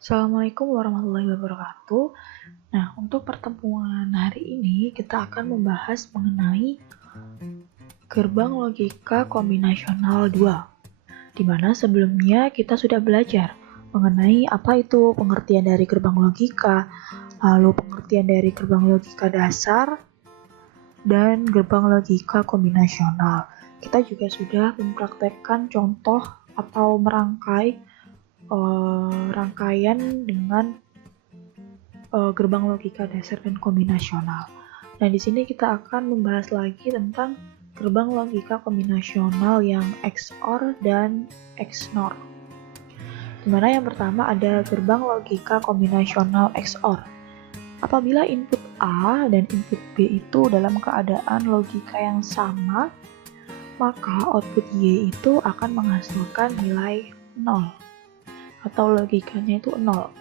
Assalamualaikum warahmatullahi wabarakatuh. Nah, untuk pertemuan hari ini kita akan membahas mengenai gerbang logika kombinasional dual, di mana sebelumnya kita sudah belajar mengenai apa itu pengertian dari gerbang logika, lalu pengertian dari gerbang logika dasar, dan gerbang logika kombinasional. Kita juga sudah mempraktekkan contoh atau merangkai rangkaian dengan gerbang logika dasar dan kombinasional. Nah, di sini kita akan membahas lagi tentang gerbang logika kombinasional yang XOR dan XNOR. Dimana yang pertama ada gerbang logika kombinasional XOR. Apabila input A dan input B itu dalam keadaan logika yang sama, maka output Y itu akan menghasilkan nilai 0 atau logikanya itu 0.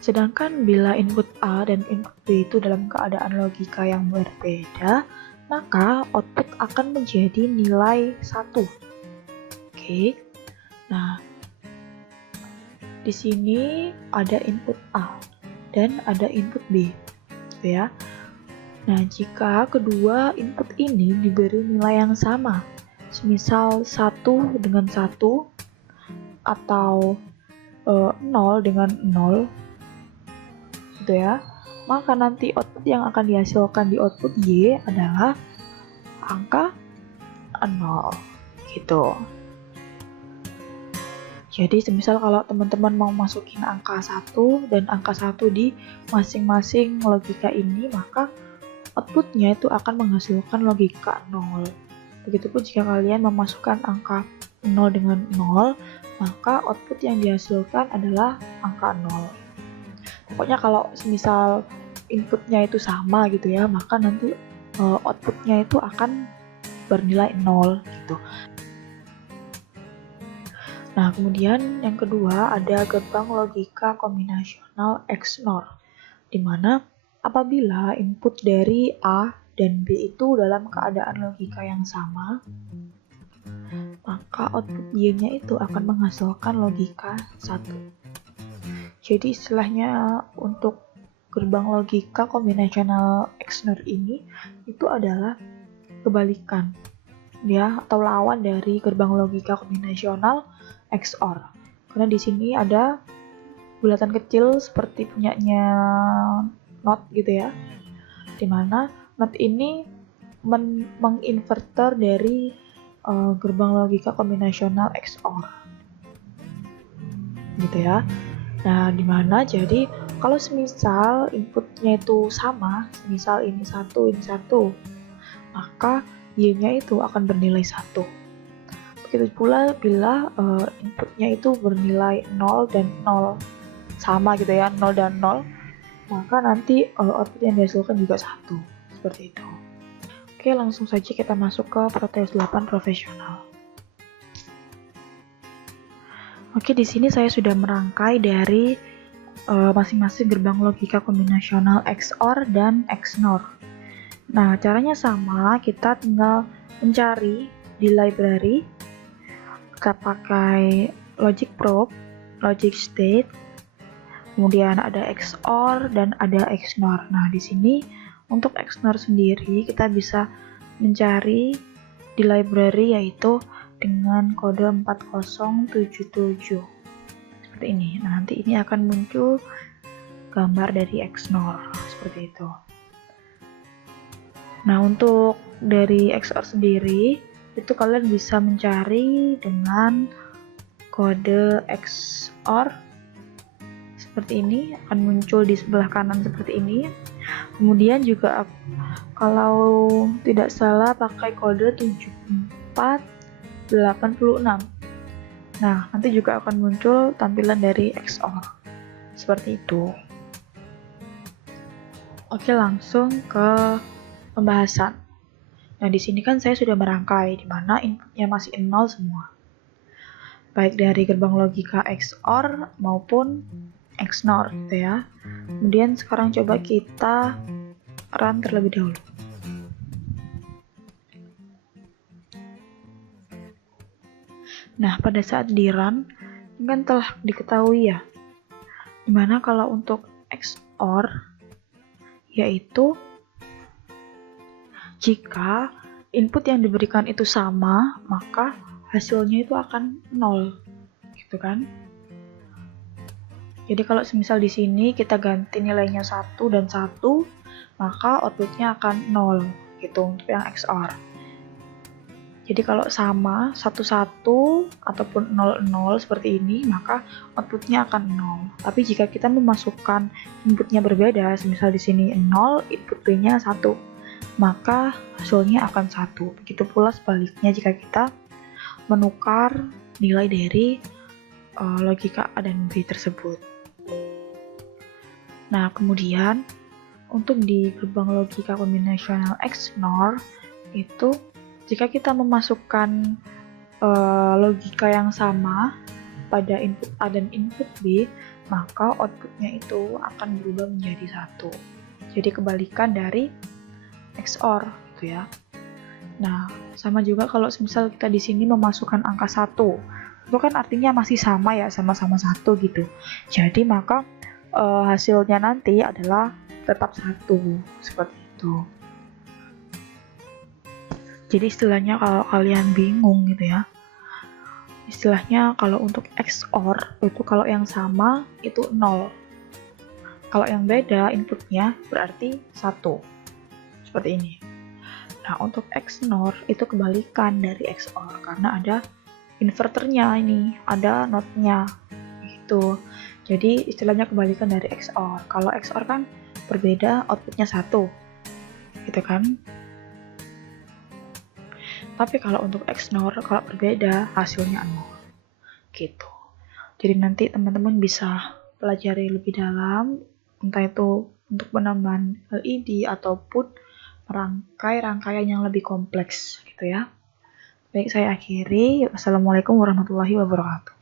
Sedangkan bila input A dan input B itu dalam keadaan logika yang berbeda, maka output akan menjadi nilai 1. Oke. Nah, di sini ada input A dan ada input B, gitu ya. Nah, jika kedua input ini diberi nilai yang sama, semisal 1 dengan 1 atau 0 dengan 0, gitu ya, maka nanti output yang akan dihasilkan di output Y adalah angka 0, gitu. Jadi semisal kalau teman-teman mau masukin angka 1 dan angka 1 di masing-masing logika ini, maka outputnya itu akan menghasilkan logika 0. Begitupun jika kalian memasukkan angka 0 dengan 0, maka output yang dihasilkan adalah angka 0. Pokoknya kalau semisal inputnya itu sama gitu ya, maka nanti outputnya itu akan bernilai 0 gitu. Nah, kemudian yang kedua ada gerbang logika kombinasional XNOR, di mana apabila input dari A dan B itu dalam keadaan logika yang sama, maka output Y-nya itu akan menghasilkan logika 1. Jadi istilahnya untuk gerbang logika kombinasional XNOR ini itu adalah kebalikan ya, atau lawan dari gerbang logika kombinasional XOR. Karena di sini ada bulatan kecil seperti punyanya NOT gitu ya, dimana NOT ini menginverter dari gerbang logika kombinasional XOR gitu ya. Nah, dimana jadi kalau semisal inputnya itu sama, misal ini 1, ini 1, maka Y-nya itu akan bernilai 1. Begitu pula bila inputnya itu bernilai 0 dan 0 sama gitu ya, 0 dan 0, maka nanti output yang dihasilkan juga 1. Seperti itu. Oke, langsung saja kita masuk ke Proteus 8 profesional. Oke, di sini saya sudah merangkai dari masing-masing gerbang logika kombinasional XOR dan XNOR. Nah, caranya sama, kita tinggal mencari di library, kita pakai logic probe, logic state, kemudian ada XOR dan ada XNOR. Nah, di sini untuk XNOR sendiri kita bisa mencari di library yaitu dengan kode 4077 seperti ini. Nah, nanti ini akan muncul gambar dari XNOR seperti itu. Nah, untuk dari XOR sendiri itu kalian bisa mencari dengan kode XOR seperti ini, akan muncul di sebelah kanan seperti ini. Kemudian juga kalau tidak salah pakai kode 7486. Nah, nanti juga akan muncul tampilan dari XOR seperti itu. Oke, langsung ke pembahasan. Nah, di sini kan saya sudah merangkai di mana inputnya masih 0 semua. Baik dari gerbang logika XOR maupun XNOR gitu ya. Kemudian sekarang coba kita run terlebih dahulu. Nah, pada saat di run, kan telah diketahui ya, dimana kalau untuk XOR yaitu jika input yang diberikan itu sama, maka hasilnya itu akan 0, gitu kan. Jadi kalau semisal di sini kita ganti nilainya 1 dan 1, maka outputnya akan 0, gitu untuk yang XOR. Jadi kalau sama 11 ataupun 00 seperti ini, maka outputnya akan 0. Tapi jika kita memasukkan inputnya berbeda, misal di sini 0, input B-nya 1, maka hasilnya akan 1. Begitu pula sebaliknya jika kita menukar nilai dari logika A dan B tersebut. Nah, kemudian untuk di gerbang logika kombinasional XNOR itu jika kita memasukkan logika yang sama pada input A dan input B, maka outputnya itu akan berubah menjadi 1. Jadi kebalikan dari XOR gitu ya. Nah, sama juga kalau misal kita di sini memasukkan angka 1, itu kan artinya masih sama ya, sama-sama 1 gitu. Jadi maka hasilnya nanti adalah tetap 1, seperti itu. Jadi istilahnya kalau kalian bingung gitu ya, istilahnya kalau untuk XOR itu kalau yang sama itu 0, kalau yang beda inputnya berarti 1, seperti ini. Nah, untuk XNOR itu kebalikan dari XOR karena ada inverternya ini, ada NOT-nya gitu. Jadi istilahnya kebalikan dari XOR. Kalau XOR kan berbeda, outputnya 1, gitu kan. Tapi kalau untuk XNOR, kalau berbeda, hasilnya 0. Gitu. Jadi nanti teman-teman bisa pelajari lebih dalam, entah itu untuk penambahan LED ataupun rangkaian yang lebih kompleks gitu ya. Baik, saya akhiri. Wassalamualaikum warahmatullahi wabarakatuh.